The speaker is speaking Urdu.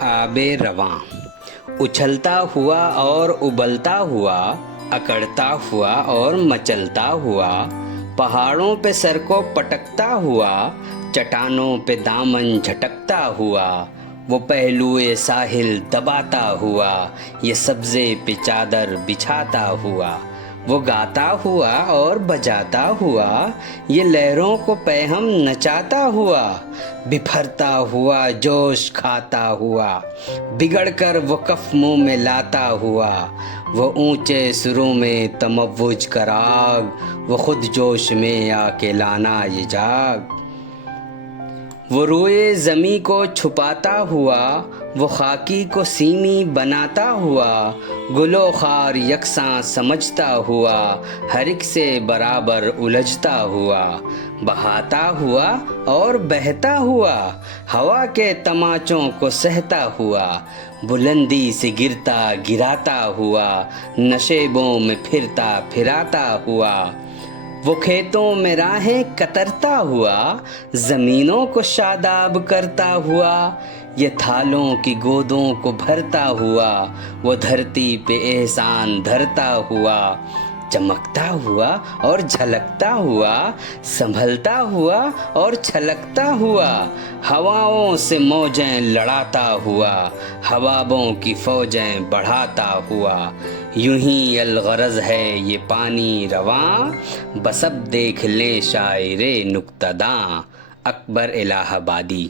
آب رواں، اچھلتا ہوا اور ابلتا ہوا، اکڑتا ہوا اور مچلتا ہوا، پہاڑوں پہ سر کو پٹکتا ہوا، چٹانوں پہ دامن جھٹکتا ہوا، وہ پہلوئے ساحل دباتا ہوا، یہ سبزے پہ چادر بچھاتا ہوا، وہ گاتا ہوا اور بجاتا ہوا، یہ لہروں کو پہ ہم نچاتا ہوا، بپھرتا ہوا جوش کھاتا ہوا، بگڑ کر وہ کف منہ میں لاتا ہوا، وہ اونچے سروں میں تموج کر آگ، وہ خود جوش میں آ کے لانا یہ جاگ، وہ روئے زمیں کو چھپاتا ہوا، وہ خاکی کو سیمی بناتا ہوا، گل و خار یکساں سمجھتا ہوا، ہر ایک سے برابر الجھتا ہوا، بہاتا ہوا اور بہتا ہوا، ہوا کے تماچوں کو سہتا ہوا، بلندی سے گرتا گراتا ہوا، نشیبوں میں پھرتا پھراتا ہوا، وہ کھیتوں میں راہیں کترتا ہوا، زمینوں کو شاداب کرتا ہوا، یہ تھالوں کی گودوں کو بھرتا ہوا، وہ دھرتی پہ احسان دھرتا ہوا، چمکتا ہوا اور جھلکتا ہوا، سنبھلتا ہوا اور چھلکتا ہوا، ہواؤں سے موجیں لڑاتا ہوا، حبابوں کی فوجیں بڑھاتا ہوا، یوں ہی الغرض ہے یہ پانی رواں، بس اب دیکھ لیں شاعر نکتہ داں۔ اکبر الہ آبادی۔